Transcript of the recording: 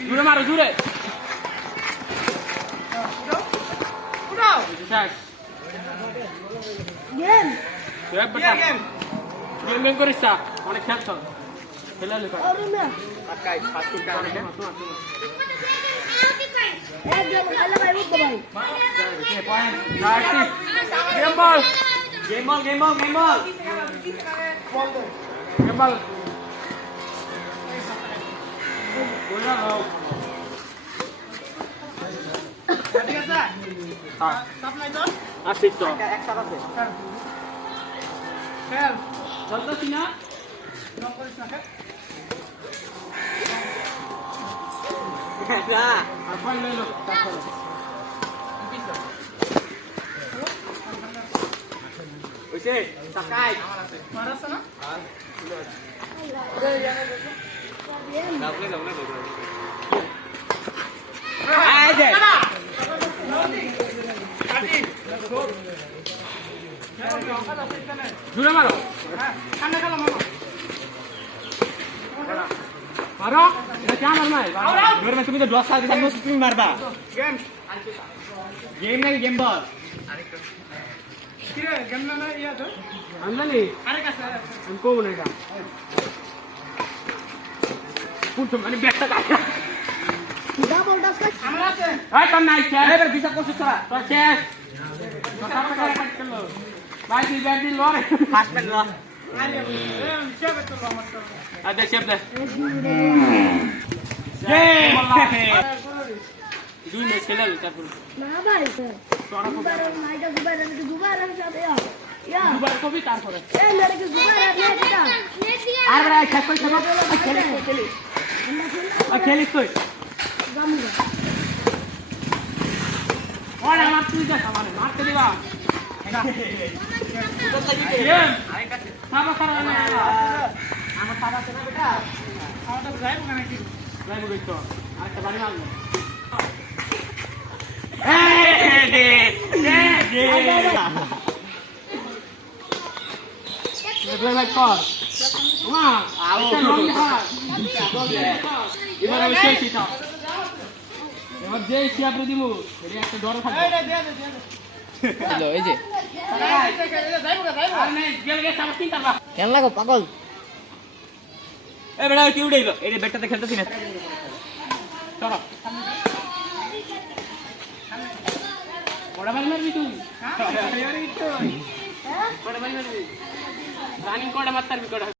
জুড়ে মারো জুড়ে গেম করিস অনেক খেলছ খেলালে আসিস তো চলতেছি না জুড়ে মারো মারো এটা क्या मारना है घर में तुम्हें तो डॉस साथ में তুমি মারবা गेम नहीं गेम बॉल किरे गेम ना या तो আমদানি আরে কাছে উनको বলেगा পুরো মানে ব্যাটটা কাটা ডাবল ডাস আমরা আছে এই তো নাই কে এবার বিচার করছিস তোরা তো শেষ কথা কথা কাট করলো ভাই তুই ব্যাট দিল রে ফাস্ট ব্যাট ল আরে শেপ দে দুই ম্যাচ খেলাল তারপর না ভাই দুবার কবি তারপরে এই লড়কে দুবার আর ভাই শেষ করে সব খেলি খেলিস তুই ওরে আমার তুই যা সামনে মারতে দিবা সাবা করা না আমার সাবা আছে বেটা আমাদের যাইবো নাকি যাইবো তো আরেকটা বাড়ি মারবো প্লে লাইক কর মা আউট লং হাত এবার আমি শেষ এটা এবার যে শিয়াবরে দিমু এর একটা ডর থাকবে এই দে হ্যালো এই যে যাইবো আর নাই গেল গে সামনে তিন করবা কেন লাগো পাগল এই বেটা কি উড়াইলো এই ব্যাটটাতে খেলতেছিস না চলো কোড়া বাল মারবি তুই হ্যাঁ আরে তো কোড়া বাল মারবি রানিং কোড়া মারতারবি কোড়া